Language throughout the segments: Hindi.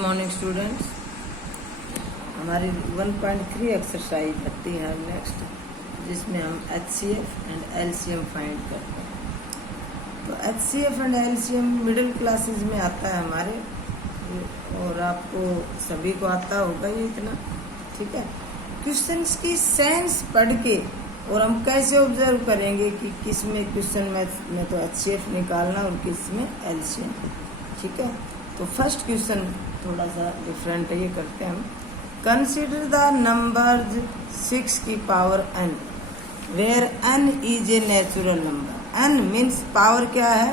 Morning students. हमारी 1.3 एक्सरसाइज होती है नेक्स्ट, जिसमें हम HCF एंड LCM फाइंड करते हैं। तो HCF and LCM middle classes में आता है हमारे, और आपको सभी को आता होगा ये इतना, ठीक है। क्वेश्चंस की सेंस पढ़ के और हम कैसे ऑब्जर्व करेंगे कि किस में क्वेश्चन में तो HCF निकालना और किस में LCM, ठीक है। तो फर्स्ट क्वेश्चन थोड़ा सा डिफरेंट है, ये करते हैं हम। कंसिडर द नंबर्स 6 की power n where n is a natural number. n means power क्या है,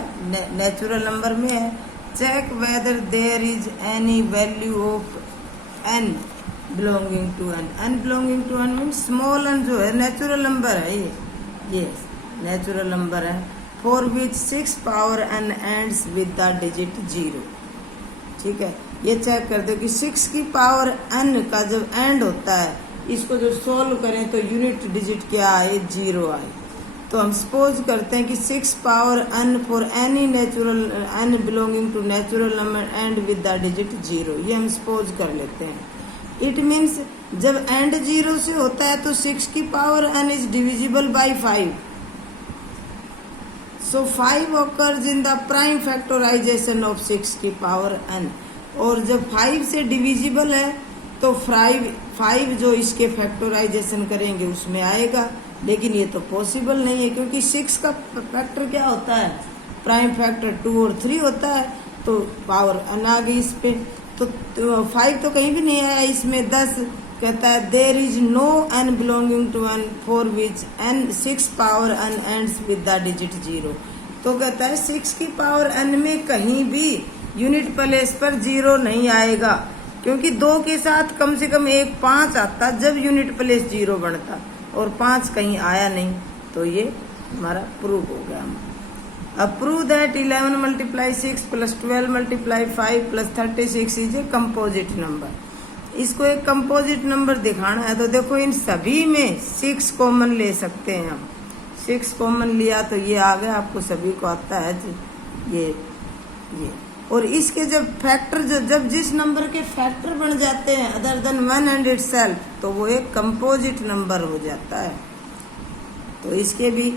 नेचुरल नंबर में है। Check whether there is any value of n belonging to n। n belonging to n means small n जो है नेचुरल नंबर है, ये नेचुरल नंबर है। For which 6 power n ends with the digit 0, ठीक है। ये चेक कर दो कि 6 की पावर n का जब एंड होता है, इसको जो सोल्व करें तो यूनिट डिजिट क्या आए, 0 आए। तो हम सपोज करते हैं कि 6 power n for any natural n belonging to natural number end with the digit 0, ये हम सपोज कर लेते हैं। इट मीन्स जब एंड 0 से होता है तो 6 की power n is divisible by 5। So 5 occurs in the prime factorization of 6 की पावर n, और जब 5 से डिविजिबल है तो 5 जो इसके फैक्टराइजेशन करेंगे उसमें आएगा, लेकिन ये तो पॉसिबल नहीं है क्योंकि 6 का फैक्टर क्या होता है, प्राइम फैक्टर 2 और 3 होता है, तो पावर n आ गई इस पे। तो 5 तो कहीं भी नहीं आया इसमें। 10 कहता है there is no n belonging to n for which n 6 power n ends with the digit 0। तो कहता है 6 की पावर n में कहीं भी यूनिट प्लेस पर 0 नहीं आएगा, क्योंकि 2 के साथ कम से कम एक 5 आता जब यूनिट प्लेस 0 बनता, और 5 कहीं आया नहीं। तो ये हमारा प्रूव हो गया। अब prove that 11 multiply 6 plus 12 multiply 5 plus 36 is a composite number. इसको एक कंपोजिट नंबर दिखाना है, तो देखो इन सभी में 6 कॉमन ले सकते हैं हम। 6 कॉमन लिया तो ये आ गया, आपको सभी को आता है ये। और इसके जब फैक्टर जब जिस नंबर के फैक्टर बन जाते हैं अदर देन 1 एंड इटसेल्फ, तो वो एक कंपोजिट नंबर हो जाता है। तो इसके भी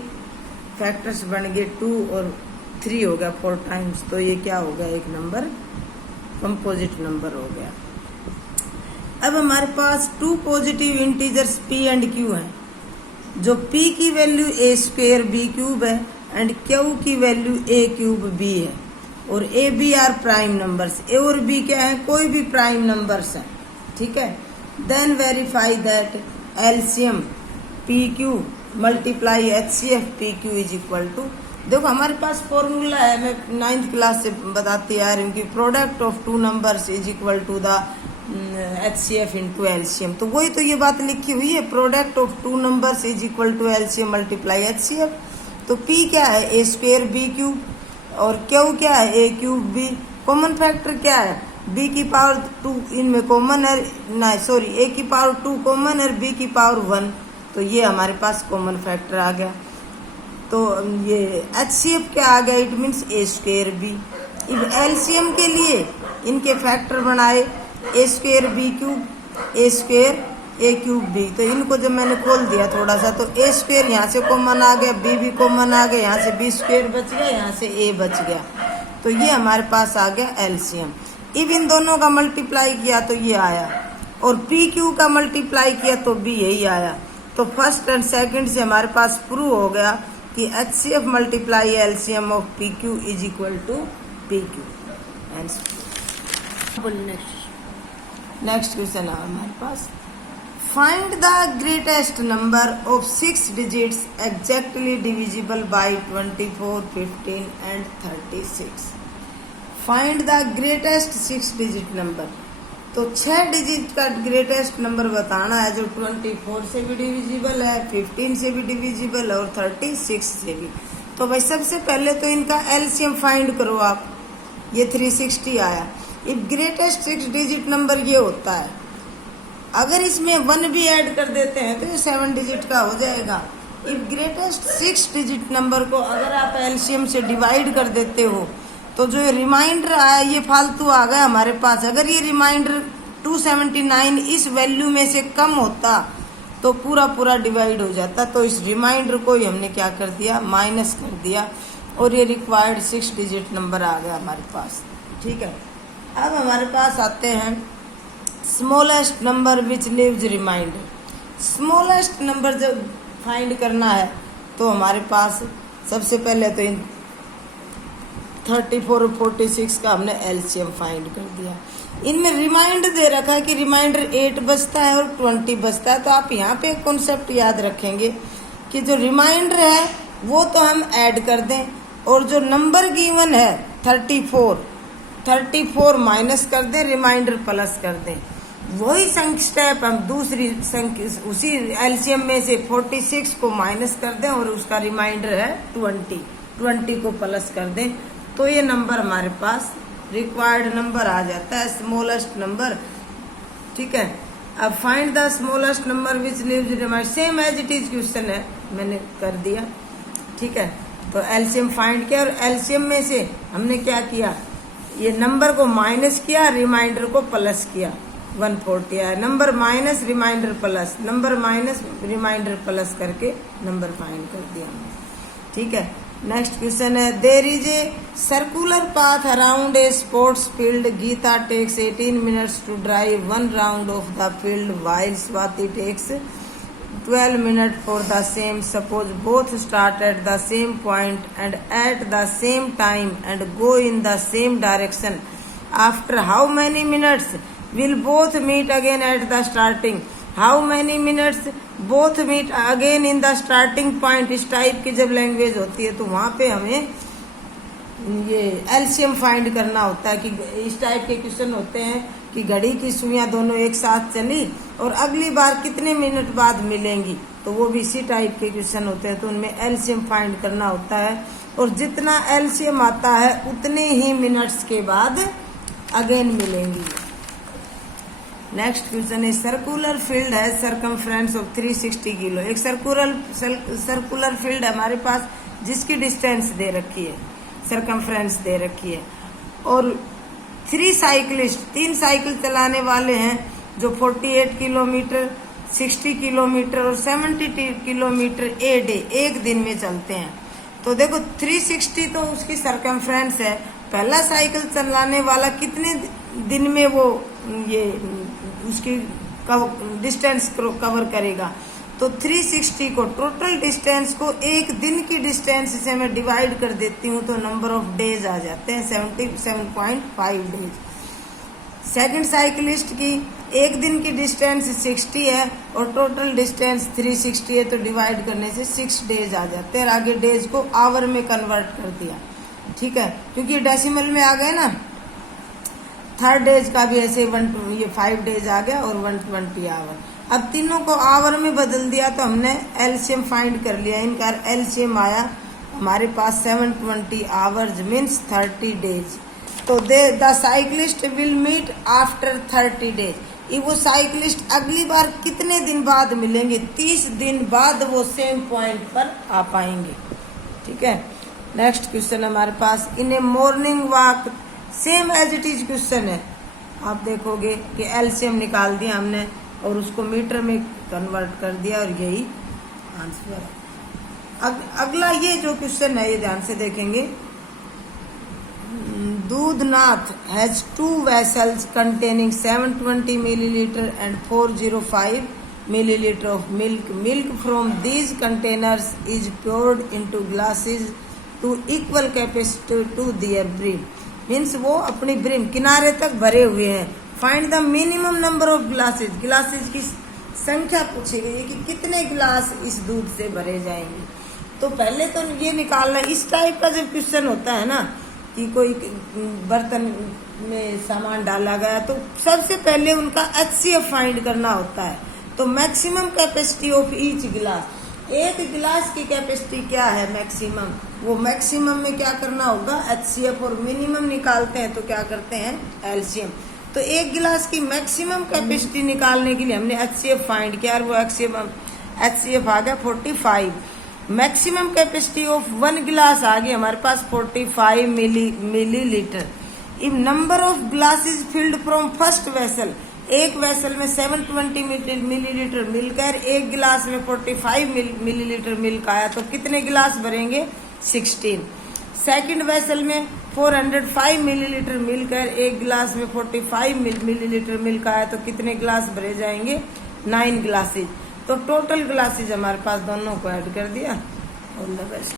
फैक्टर्स बन गए 2 और 3 हो गया 4 टाइम्स, तो ये क्या हो गया, एक नंबर कंपोजिट नंबर हो गया। अब हमारे पास 2 positive integers p and q हैं, जो p की value a square b cube है एंड q की वैल्यू a क्यूब b है, और a b are prime numbers. a और b क्या है, कोई भी प्राइम नंबर्स हैं, ठीक है। Then verify that LCM p q multiply HCF p q is equal to, देखो हमारे पास फॉर्मूला है, मैं 9th क्लास से बताती आ रही हूँ कि product of 2 numbers is equal to the HCF into LCM। तो वही तो ये बात लिखी हुई है, product of 2 numbers is equal to LCM multiply HCF। तो P क्या है, a स्क्वेयर b क्यूब, और Q क्या है, a cube b। Common factor क्या है, b की पावर 2 इनमें कॉमन है, ना सॉरी a की पावर 2 कॉमन है, b की पावर 1, तो ये हमारे पास कॉमन फैक्टर आ गया। तो ये HCF क्या आ गया, it means a square b। अब LCM के लिए इनके फैक्टर बनाए a square b cube, a square a cube b। तो इनको जब मैंने खोल दिया थोड़ा सा, तो a स्क्वेयर यहाँ से कॉमन आ गया, b भी कॉमन आ गया, यहाँ से b स्क्वेयर बच गया, यहाँ से a बच गया। तो ये हमारे पास आ गया LCM। अब इन दोनों का मल्टीप्लाई किया तो ये आया, और p q का मल्टीप्लाई किया तो भी यही आया। तो फर्स्ट एंड सेकंड से हमारे पास प्रूव हो गया कि HCF multiply LCM of p q is equal to p q। Next question है हमारे पास, find the greatest number of 6 digits exactly divisible by 24, 15 and 36। Find the greatest 6 digit number. तो 6 डिजिट का ग्रेटेस्ट नंबर बताना है जो 24 से भी डिविजिबल है, 15 से भी डिविजिबल है और 36 से भी। तो भाई सबसे पहले तो इनका एलसीएम फाइंड करो आप। ये 360 आया। इफ ग्रेटेस्ट 6 डिजिट नंबर ये होता है, अगर इसमें 1 भी ऐड कर देते हैं तो ये 7 डिजिट का हो जाएगा। इफ ग्रेटेस्ट 6 डिजिट नंबर को अगर आप एलसीएम से डिवाइड कर देते हो तो जो रिमाइंडर आया ये फालतू आ गया हमारे पास। अगर ये रिमाइंडर 279 इस वैल्यू में से कम होता तो पूरा पूरा डिवाइड हो जाता। तो इस रिमाइंडर को ही हमने क्या कर दिया, माइनस कर दिया, और ये रिक्वायर्ड 6 डिजिट नंबर आ गया हमारे पास। ठीक है, अब हमारे पास आते हैं smallest number which leaves remainder. Smallest number जब फाइंड करना है तो हमारे पास सबसे पहले तो इन 34 और 46 का हमने एलसीएम फाइंड कर दिया। इनमें रिमाइंडर दे रखा है कि रिमाइंडर 8 बचता है और 20 बचता है। तो आप यहाँ पे एक कॉन्सेप्ट याद रखेंगे कि जो रिमाइंडर है वो तो हम ऐड कर दें, और जो नंबर गिवन है 34 माइनस कर दें, रिमाइंडर प्लस कर दें। वही स्टेप हम दूसरी उसी एलसीएम में से 46 को माइनस कर दें और उसका रिमाइंडर है 20 को प्लस कर दें, तो ये नंबर हमारे पास रिक्वायर्ड नंबर आ जाता है, स्मॉलेस्ट नंबर। ठीक है, अब find the smallest number which leaves remainder, same as it is question है, मैंने कर दिया। ठीक है, तो एलसीएम फाइंड किया और एलसीएम में से हमने क्या किया, ये नंबर को माइनस किया, रिमाइंडर को प्लस किया, 140 आया। Number minus remainder plus, number minus remainder plus करके नंबर फाइंड कर दिया। ठीक है, नेक्स्ट क्वेश्चन है, there is a circular path around a sports field, Geeta takes 18 minutes to drive 1 round of the field while Swati takes 12 minutes for the same. Suppose both start at the same point and at the same time and go in the same direction. After how many minutes will both meet again at the starting? How many minutes both meet again in the starting point? इस टाइप की जब लैंग्वेज होती है तो वहाँ पे हमें ये एलसीएम फाइंड करना होता है कि इस टाइप के क्वेश्चन होते हैं कि घड़ी की सुइयां दोनों एक साथ चली और अगली बार कितने मिनट बाद मिलेंगी, तो वो भी इसी टाइप के क्वेश्चन होते हैं। तो उनमें एलसीएम फाइंड करना होता है और जितना एलसीएम आता है उतने ही मिनट्स के बाद अगेन मिलेंगी। नेक्स्ट क्वेश्चन है, सर्कुलर फील्ड है सरकमफ्रेंस ऑफ 360 किलो। एक सर्कुलर फील्ड है हमारे पास जिसकी डिस्टेंस दे रखी है, सरकमफ्रेंस दे रखी है, और 3 साइकिल चलाने वाले हैं जो 48 किलोमीटर, 60 किलोमीटर और 72 किलोमीटर ए डे, एक दिन में चलते हैं। तो देखो 360 तो उसकी सरकमफ्रेंस है, पहला साइकिल चलाने वाला कितने दिन में वो ये उसकी डिस्टेंस कवर करेगा, तो 360 को टोटल डिस्टेंस को एक दिन की डिस्टेंस से मैं डिवाइड कर देती हूँ तो नंबर ऑफ डेज आ जाते हैं 77.5 डेज। सेकंड साइकिलिस्ट की एक दिन की डिस्टेंस 60 है और टोटल डिस्टेंस 360 है, तो डिवाइड करने से 6 डेज आ जाते हैं और आगे डेज को आवर में कन्वर्ट कर दिया। ठीक है, क्योंकि डेसिमल में आ गए ना। थर्ड डेज का भी ऐसे 5 डेज आ गया और 120 आवर। अब तीनों को आवर में बदल दिया तो हमने एलसीएम फाइंड कर लिया। इनका एलसीएम आया हमारे पास 720 आवर्स मीन्स 30 डेज। तो the cyclist will meet after 30 days. वो साइकिलिस्ट अगली बार कितने दिन बाद मिलेंगे, 30 दिन बाद वो सेम पॉइंट पर आ पाएंगे। ठीक है, नेक्स्ट क्वेश्चन हमारे पास, in a morning walk, same as it is question है। आप देखोगे कि एलसीएम निकाल दिया हमने और उसको मीटर में कन्वर्ट कर दिया और यही आंसर है। अगला ये जो क्वेश्चन है ये ध्यान से देखेंगे। Dudhnath has 2 vessels containing 720 milliliter and 405 milliliter of milk. Milk from these containers is poured into glasses to equal capacity to their brim. Means वो अपनी ब्रिम किनारे तक भरे हुए हैं। Find the minimum number of glasses, glasses की संख्या पूछी गई है कि कितने गिलास इस दूध से भरे जाएंगे। तो पहले तो ये निकालना, इस टाइप का जब क्वेश्चन होता है ना कि कोई बर्तन में सामान डाला गया तो सबसे पहले उनका HCF फाइंड करना होता है। तो मैक्सिमम कैपेसिटी ऑफ ईच गिलास, एक गिलास की कैपेसिटी क्या है मैक्सिमम, वो मैक्सिमम में क्या करना होगा HCF, और मिनिमम निकालते हैं तो क्या करते हैं एलसीएम। तो एक गिलास की मैक्सिमम कैपेसिटी निकालने के लिए हमने HCF फाइंड किया और वो HCF आ गया 45। मैक्सिमम कैपेसिटी ऑफ 1 गिलास आ गई हमारे पास 45 millilitre. If number of glasses field from first vessel, एक वेसल में 720 मिलीलीटर मिल्क है, एक गिलास में 45 मिलीलीटर मिल्क आया, तो कितने गिलास भरेंगे? 16। सेकंड वेसल में 405 मिलीलीटर मिल्क है, एक गिलास में 45 मिलीलीटर मिल्क आया, तो कितने गिलास भरे जाएंगे? 9 गिलासेज। तो टोटल ग्लासेज हमारे पास दोनों को ऐड कर दिया। All the best.